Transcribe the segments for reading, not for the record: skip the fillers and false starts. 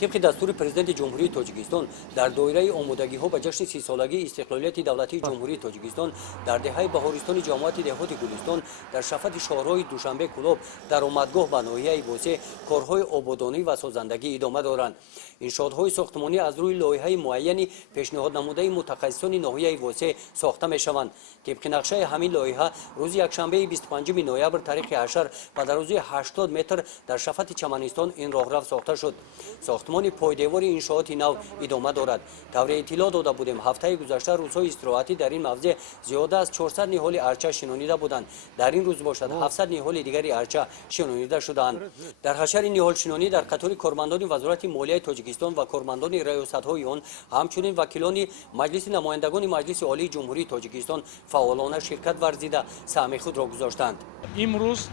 طبق دستور پرزیدنت جمهوری تاجیکستان در دایره آمادگی‌ها به جشن 30 سالگی استقلالیت دولتی جمهوری تاجیکستان در دهه بهارستان جماعت دهات گلستان در شفت شهرهای دوشنبه کلاب در آمدگاه به ناحیه واسع کارهای آبادانی و سازندگی ادامه دارند. انشاءهای ساختمانی از روی لایحه معینی پیشنهاد نموده متخصصان ناحیه واسع ساخته می‌شوند. طبق نقشه همین لایحه روز یکشنبه 25 نوامبر تاریخ 8 و در روز 80 متر در شفت چمنستان این راهرو ساخته شد. ساختمان پایدیوار انشاءات نو ادامه دارد. طور اطلاع داده بودیم هفته گذشته روزهای استراحتی در این موضع زیاده از 400 نهال ارچه شنانیده بودند. در این روز باشد 700 نهال دیگری ارچه شنانیده شدند. در حشر نهال شنانی در قطار کارمندان وزارت مالیه تاجیکستان و کارمندان ریاست‌های آن همچنین وکیلان مجلس نمایندگان مجلس عالی جمهوری تاجیکستان فعالانه شرکت ورزیده سهم خود را گذاشتند. امروز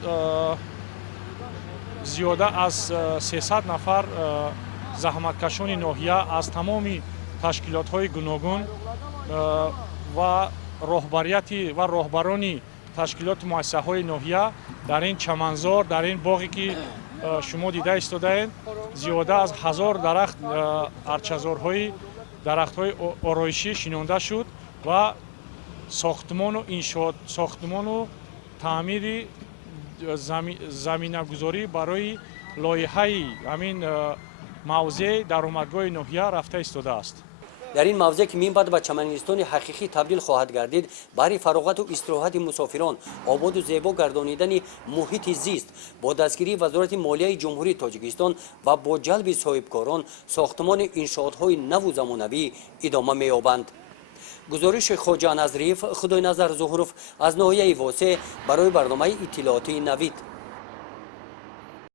زیاده از 300 نفر زحمتکشان ناحیه از تمام تشکیلات‌های گوناگون و راهبران تشکیلات مؤسسه‌های ناحیه در این چمنزار در این باغی که شما دیده استادید زیاده از 1000 درخت ارچه‌زارهای درخت‌های آرایشی شنانده شد و ساختمان و تعمیر زمینه‌گذاری برای لایحه همین موضع در آمدگاه ناحیه رفته ایستاده است. در این موضع که می‌باید به چمنستان حقیقی تبدیل خواهد گردید، برای فراغت و استراحت مسافران، آباد و زیبا گردانیدن محیط زیست با دستگیری وزارت مالیه جمهوری تاجیکستان و با جلب صاحبکاران ساختمان انشاءات‌های نو و زمانوی ادامه می‌یابند. گزارش خواجه نظریف خدای نظر ظهورف از ناحیه واسع برای برنامه اطلاعاتی نوید.